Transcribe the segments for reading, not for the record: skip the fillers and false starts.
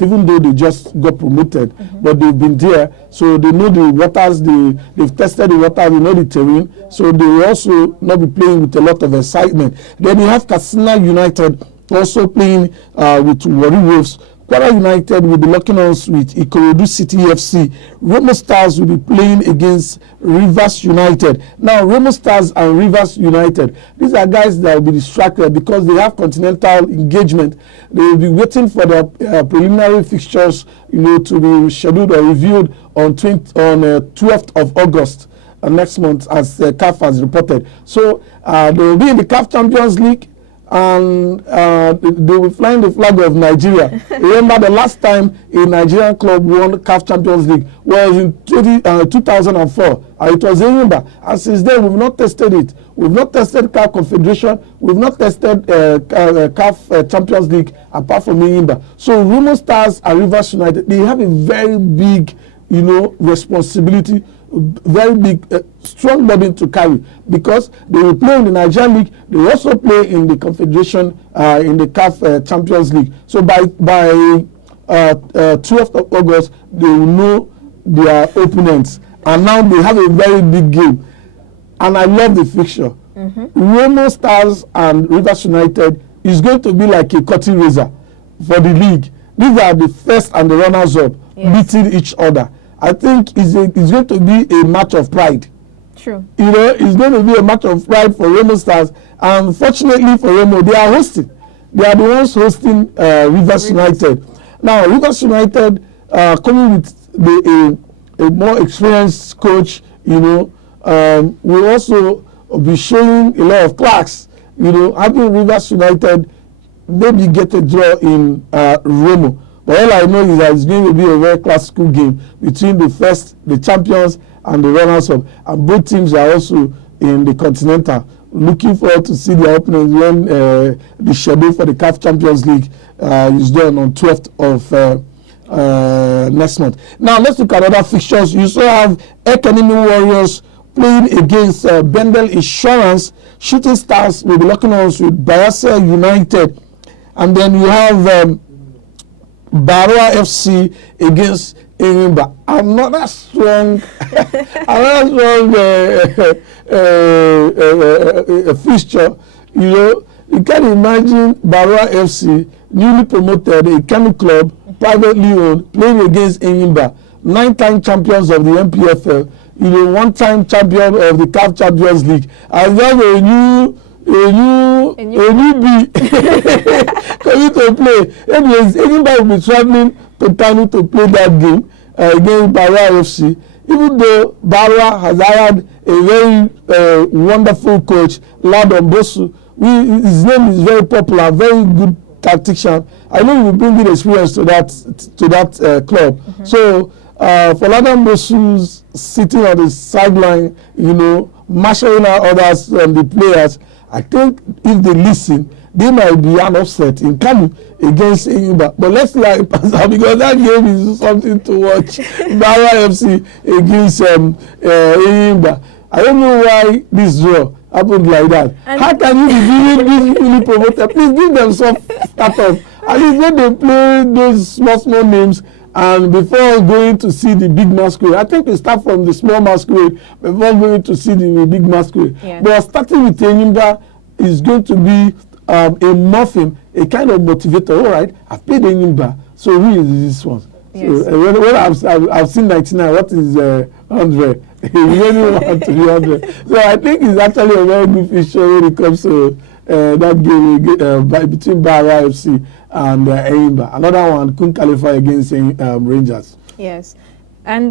even though they just got promoted, but they've been there, so they know the waters, they've tested the waters, they know the terrain, so they will also not be playing with a lot of excitement. Then you have Katsina United also playing with Warri Wolves. Kwara United will be locking arms with Ikorodu City FC. Remo Stars will be playing against Rivers United. Now, Remo Stars and Rivers United, these are guys that will be distracted because they have continental engagement. They will be waiting for the preliminary fixtures, to be scheduled or reviewed on 12th of August next month, as CAF has reported. So they will be in the CAF Champions League, and they will fly the flag of Nigeria. Remember, the last time a Nigerian club won CAF Champions League was in 2004, and it was Enyimba. And since then, we've not tested it. We've not tested CAF Confederation. We've not tested CAF Champions League apart from Enyimba. So Remo Stars and Rivers United, they have a very big, responsibility, very big, strong burden to carry, because they will play in the Nigerian League. They will also play in the Confederation, in the CAF Champions League. So by 12th of August, they will know their opponents, and now they have a very big game. And I love the fixture. Remo Stars and Rivers United is going to be like a cutting razor for the league. These are the first and the runners-up beating each other. I think it's going to be a match of pride. True. It's going to be a match of pride for Remo Stars. And fortunately for Remo, they are hosting. They are the ones hosting Rivers United. Now, Rivers United coming with a more experienced coach, will also be showing a lot of class. Having Rivers United maybe get a draw in Remo. But all I know is that it's going to be a very classical game between the champions and the runners-up. And both teams are also in the Continental. Looking forward to see their opponents when the schedule for the CAF Champions League is done on 12th of next month. Now, let's look at other fixtures. You also have Ekenimi Warriors playing against Bendel Insurance. Shooting Stars will be locking arms with Bayelsa United. And then you have Barua FC against Enyimba. Another strong fixture. You can imagine Barua FC, newly promoted, a Kano club, privately owned, playing against Enyimba, 9-time champions of the MPFL, one-time champion of the CAF Champions League, and then a newbie coming to play. Anyways, anybody will be traveling to Kano to play that game against Barua FC. Even though Barua has hired a very wonderful coach, Ladon Bosu, his name is very popular, very good tactician. I know he will bring in experience to that club. So for Ladon Bosu sitting on the sideline, marshalling out others and the players, I think if they listen, they might be an upset in Kano against Enyimba. But let's see how it pans out, because that game is something to watch. Barua FC against Enyimba. I don't know why this draw happened like that. And how can you be giving this newly promoted? Please give them some startup. At least when they play those small names, and before going to see the big masquerade, I think we start from the small masquerade before going to see the big masquerade. Yeah. But starting with Enyimba is going to be a muffin, a kind of motivator. All right, I've played Enyimba, so who is this one? Yes. So when I've seen 99, what is 100? You only want to be 100. So I think it's actually a very good fixture when it comes to that game between Barua FC and Enyimba. Another one, Kun Khalifa against Rangers. Yes. And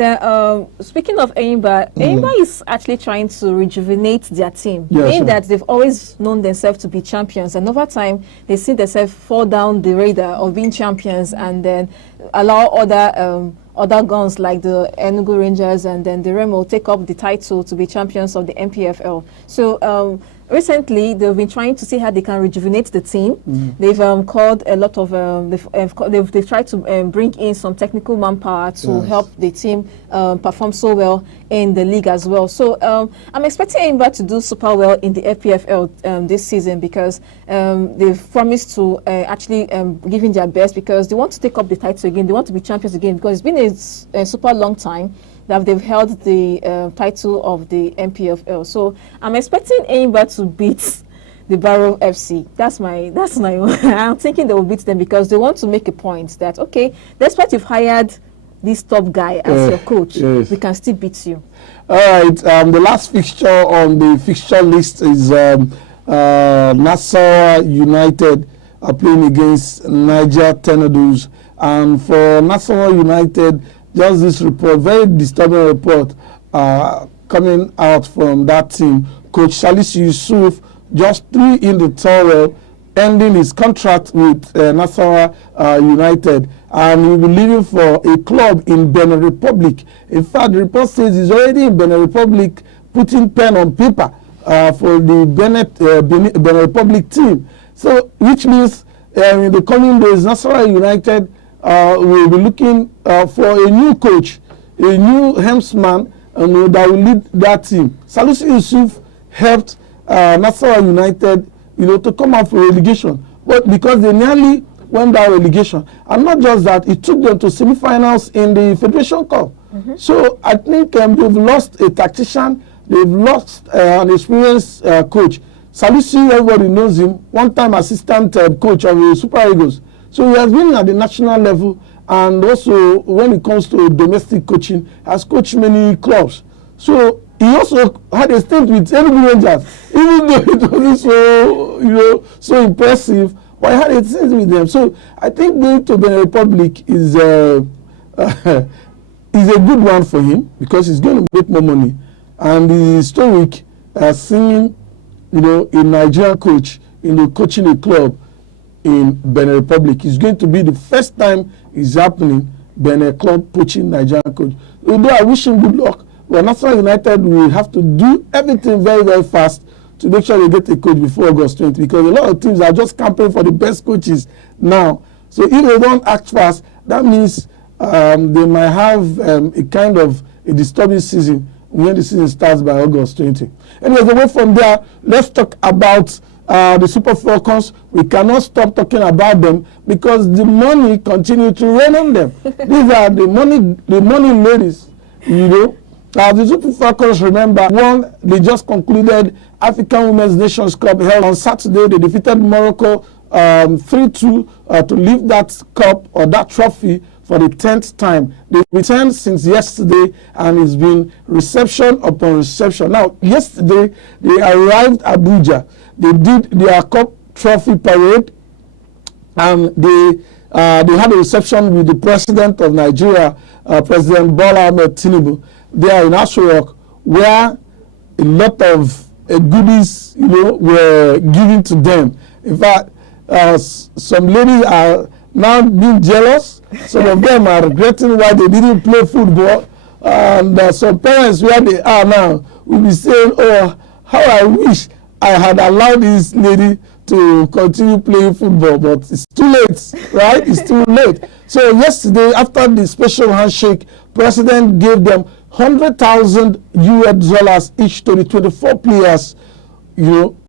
speaking of Enyimba, Enyimba is actually trying to rejuvenate their team, meaning that they've always known themselves to be champions, and over time they see themselves fall down the radar of being champions, and then allow other guns like the Enugu Rangers and then the Remo take up the title to be champions of the MPFL. So recently they've been trying to see how they can rejuvenate the team. They've called a lot of they've tried to bring in some technical manpower to help the team perform so well in the league as well. So I'm expecting Enyimba to do super well in the FPFL this season, because they've promised to actually give in their best, because they want to take up the title again. They want to be champions again, because it's been a super long time that they've held the title of the MPFL. So I'm expecting Enyimba to beat the Barrow FC. That's my I'm thinking they will beat them, because they want to make a point that, okay, despite you've hired this top guy as your coach, we can still beat you. All right, the last fixture on the fixture list is Nassau United are playing against Niger Tornadoes. And for Nassau United, just this report, very disturbing report coming out from that team. Coach Salisu Yusuf just threw in the towel, ending his contract with Nassau United, and he'll be leaving for a club in Benin Republic. In fact, the report says he's already in Benin Republic putting pen on paper for the Benin Republic team. So, which means in the coming days, Nassau United will be looking for a new coach, a new helmsman, that will lead that team. Salisu Yusuf helped Nassau United, to come out for relegation, but because they nearly went down relegation, and not just that, it took them to semi-finals in the Federation Cup. So I think they've lost a tactician, they've lost an experienced coach. Salisu, everybody knows him, one-time assistant coach of the Super Eagles. So he has been at the national level, and also when it comes to domestic coaching, has coached many clubs. So he also had a stint with Enugu Rangers, even though it wasn't so, so impressive, but he had a stint with them. So I think going to the Republic is a good one for him, because he's going to make more money. And the historic seeing, a Nigerian coach, coaching a club in Benin Republic. It's going to be the first time it's happening, Benin club poaching Nigerian coach. Although I wish him good luck, but Nassau United will have to do everything very, very fast to make sure they get a coach before August 20, because a lot of teams are just campaigning for the best coaches now. So if they don't act fast, that means they might have a kind of a disturbing season when the season starts by August 20. Anyways, away from there, let's talk about the Super Falcons. We cannot stop talking about them, because the money continues to rain on them. These are the money ladies, the Super Falcons, remember, they just concluded African Women's Nations Cup held on Saturday. They defeated Morocco 3-2 to lift that cup, or that trophy, for the 10th time. They returned since yesterday, and it's been reception upon reception. Now, yesterday, they arrived Abuja. They did their cup trophy parade, and they had a reception with the president of Nigeria, President Bola Ahmed Tinubu, there in Aso Rock, where a lot of goodies, were given to them. In fact, some ladies are now being jealous. Some of them are regretting why they didn't play football. And some parents, where they are now, will be saying, oh, how I wish I had allowed this lady to continue playing football, but it's too late, right? It's too late. So yesterday, after the special handshake, President gave them $100,000 each to the 24 players,